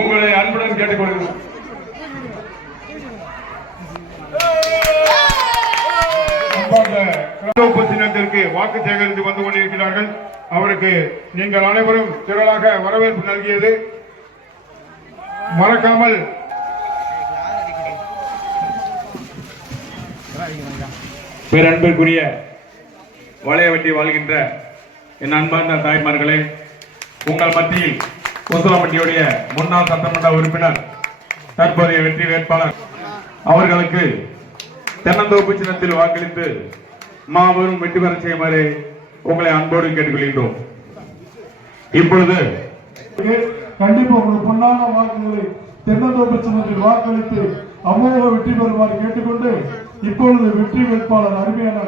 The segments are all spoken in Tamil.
உங்களை அன்புடன் கேட்டுக்கொள்கிறோம். சின்னத்திற்கு வாக்கு சேகரித்து வந்து கொண்டிருக்கிறார்கள். அவருக்கு நீங்கள் அனைவரும் திரளாக வரவேற்பு நல்கியது மறக்காமல் பேரன்பிற்குரிய வளையவட்டி வாழ்கின்ற என் அன்பார்ந்த தாய்மார்களே, உங்கள் மத்தியில் உசிலம்பட்டியுடைய முன்னாள் சட்டமன்ற உறுப்பினர் தற்போதைய வெற்றி வேட்பாளர் அவர்களுக்கு தென்னந்தோப்பு சின்னத்தில் வாக்களித்து மாபெரும் வெற்றி பெற செய்யுமாறு உங்களை அன்போடு கேட்டுக்கொள்கின்றோம். இப்பொழுது கண்டிப்பா உங்கள் பொன்னான வாக்குகளை தென்னந்தோப்பு சின்னத்தில் வாக்களித்து அமோக வெற்றி பெறுமாறு கேட்டுக்கொண்டு இப்பொழுது வெற்றி வேட்பாளர் அருமையான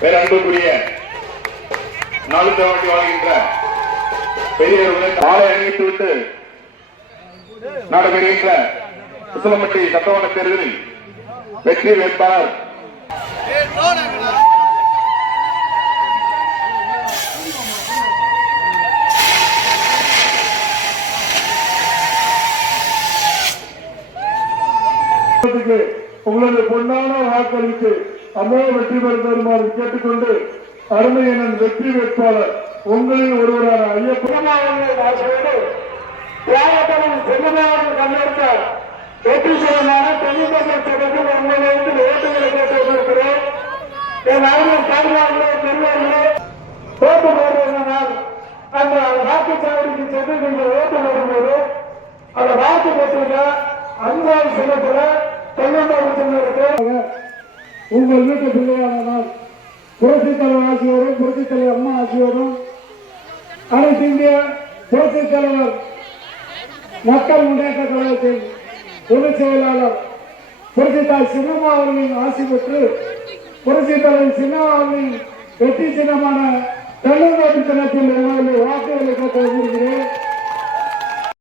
பேரன்புக்குரிய நாளுக்கு வாழ்கின்ற பெரியவர்களை ஆலை அணிவித்துவிட்டு நடைபெறுகின்ற உசிலம்பட்டி சட்டமன்ற தேர்தலில் வெற்றி வேட்பாளர் உங்களது பொன்னான வாக்களித்து அமோக வெற்றி பெற தருமாறு கேட்டுக்கொண்டு அருமையனன் வெற்றி வேட்பாளர் உங்களில் ஒருவரான ஐயப்பன் வெற்றி செய்யமான தெளிவுபடுத்துவதற்கு உங்களிடத்து ஓட்டுகளை கேட்டிருக்கிறோம். என் அருள் தாய்மார்களே பெரியவர்களே, ஓட்டு போடுவதனால் அந்த வாக்குச்சாவடிக்கு சென்று நீங்கள் ஓட்டு போடும்போது அந்த வாக்கு பெற்றுள்ள அன்பால் சின்னத்துல தென்னந்தோப்பு சின்னத்துக்கு உங்கள் வீட்டு பிள்ளையான நான் புரட்சித் தலைவர் ஆட்சியோடும் புரட்சித் தலைவர் அம்மா ஆட்சியோடும் அனைத்து இந்திய புரட்சித் தலைவர் மக்கள் முன்னேற்ற கழகத்தின் பொதுச் செயலாளர் புரட்சித்தாய் சின்னம்மா அவர்களின் ஆசி பெற்று புரட்சித் தலைவர் சின்னம்மா அவர்களின் வெற்றி சின்னமான தென்னந்தோப்பு சின்னத்தில் வாக்குகளை கேட்டு வருகிறேன்.